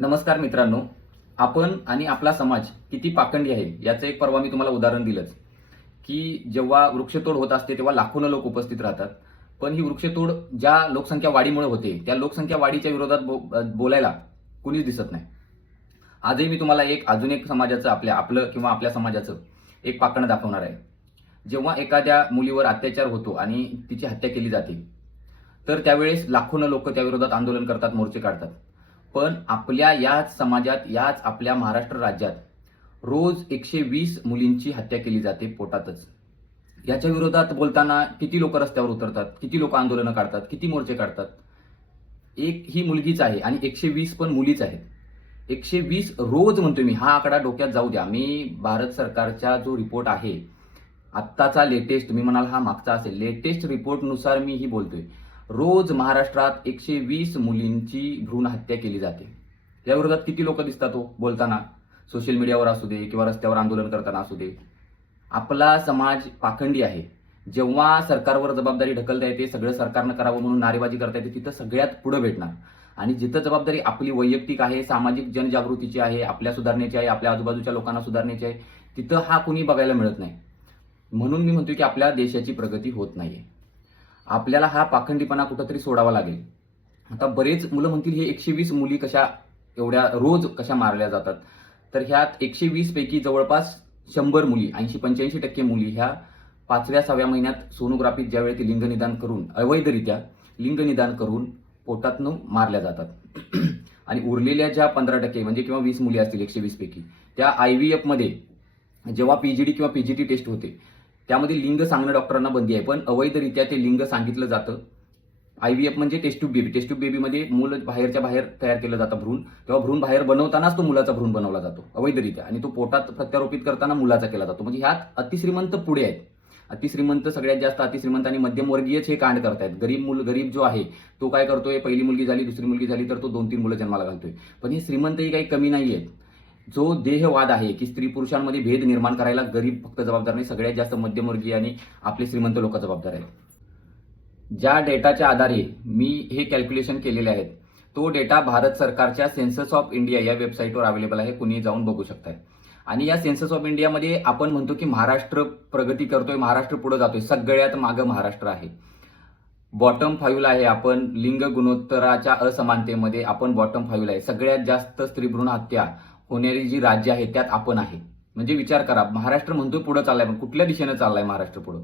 नमस्कार मित्रांनो, आपण आणि आपला समाज किती पाखंडी आहे याचं एक परवा मी तुम्हाला उदाहरण दिलंच की जेव्हा वृक्षतोड होत असते तेव्हा लाखोनं लोक उपस्थित राहतात. पण ही वृक्षतोड ज्या लोकसंख्या वाढीमुळे होते त्या लोकसंख्या वाढीच्या विरोधात बोलायला कुणीच दिसत नाही. आजही मी तुम्हाला अजून एक समाजाचं आपलं किंवा आपल्या समाजाचं एक पाखंड दाखवणार आहे. जेव्हा एखाद्या मुलीवर अत्याचार होतो आणि तिची हत्या केली जाते तर त्यावेळेस लाखोनं लोक त्या विरोधात आंदोलन करतात, मोर्चे काढतात. पण आपल्या याच समाजात, याच आपल्या महाराष्ट्र राज्यात रोज 120 मुलींची हत्या केली जाते पोटातच. याच्या विरोधात बोलताना किती लोक रस्त्यावर उतरतात, किती लोक आंदोलनं काढतात, किती मोर्चे काढतात. एक ही मुलगीच आहे आणि 120 पण मुलीच आहेत. 120 रोज म्हणतोय मी, हा आकडा डोक्यात जाऊ द्या. मी भारत सरकारचा जो रिपोर्ट आहे आत्ताचा लेटेस्ट, तुम्ही म्हणाल हा मागचा असेल, लेटेस्ट रिपोर्टनुसार मी ही बोलतोय. रोज महाराष्ट्रात 120 मुलींची भ्रूण हत्या केली जाते. या विरोधात किती लोक दिसतात हो बोलताना, सोशल मीडियावर असू दे किंवा रस्त्यावर आंदोलन करताना असू दे. आपला समाज पाखंडी आहे. जेव्हा सरकारवर जबाबदारी ढकलता येते, सगळं सरकारनं करावं म्हणून नारेबाजी करता येते, तिथं सगळ्यात पुढे भेटणार. आणि जिथं जबाबदारी आपली वैयक्तिक आहे, सामाजिक जनजागृतीची आहे, आपल्या सुधारण्याची आहे, आपल्या आजूबाजूच्या लोकांना सुधारण्याची आहे, तिथं हा कुणी बघायला मिळत नाही. म्हणून मी म्हणतोय की आपल्या देशाची प्रगती होत नाहीये. आपल्याला हा पाखंडीपणा कुठंतरी सोडावा लागेल. आता बरेच मुलं म्हणतील हे 120 मुली कशा एवढ्या रोज कशा मारल्या जातात. तर ह्यात 120 पैकी जवळपास 100 मुली, 80-85% मुली ह्या 5व्या-6व्या महिन्यात सोनोग्राफीत ज्यावेळी ते लिंगनिदान करून, अवैधरित्या लिंगनिदान करून पोटातनं मारल्या जातात. आणि उरलेल्या ज्या 15% म्हणजे किंवा 20 मुली असतील 120 पैकी, त्या IVF मध्ये जेव्हा PGD किंवा PGT टेस्ट होते त्यामध्ये लिंग सांगणं डॉक्टरांना बंदी आहे, पण अवैधरित्या ते लिंग सांगितलं जातं. IVF म्हणजे test tube baby. Test tube बेबीमध्ये मूल बाहेरच्या बाहेर तयार केलं जातं भ्रूण. तेव्हा भ्रूण बाहेर बनवतानाच तो मुलाचा भ्रूण बनवला जातो अवैधरित्या, आणि तो पोटात प्रत्यारोपित करताना मुलाचा केला जातो. म्हणजे ह्यात अतिश्रीमंत पुढे आहेत. अतिश्रीमंत, सगळ्यात जास्त अतिश्रीमंत आणि मध्यमवर्गीयच हे कांड करतायत. गरीब जो आहे तो काय करतोय, पहिली मुलगी झाली, दुसरी मुलगी झाली तर तो 2-3 मुलं जन्माला घालतोय. पण हे श्रीमंतही काही कमी नाहीयेत. जो देहवाद आहे की स्त्री पुरुषांमध्ये भेद निर्माण करायला गरीब फक्त जबाबदार नाही, सगळ्यात जास्त मध्यमवर्गीय आणि आपले श्रीमंत लोक जबाबदार आहेत. ज्या डेटाच्या आधारे मी हे कॅल्क्युलेशन केलेले आहेत तो डेटा भारत सरकारच्या सेन्सस ऑफ इंडिया या वेबसाईटवर अवेलेबल आहे, कुणी जाऊन बघू शकताय. आणि या सेन्सस ऑफ इंडियामध्ये आपण म्हणतो की महाराष्ट्र प्रगती करतोय, महाराष्ट्र पुढे जातोय, सगळ्यात मागं महाराष्ट्र आहे. बॉटम 5ला आहे आपण. लिंग गुणोत्तराच्या असमानतेमध्ये आपण बॉटम 5ला आहे. सगळ्यात जास्त स्त्री भ्रूण हत्या होणारी जी राज्य आहे त्यात आपण आहे. म्हणजे विचार करा, महाराष्ट्र म्हणतोय पुढे चाललाय, पण कुठल्या दिशेने चाललाय महाराष्ट्र पुढे?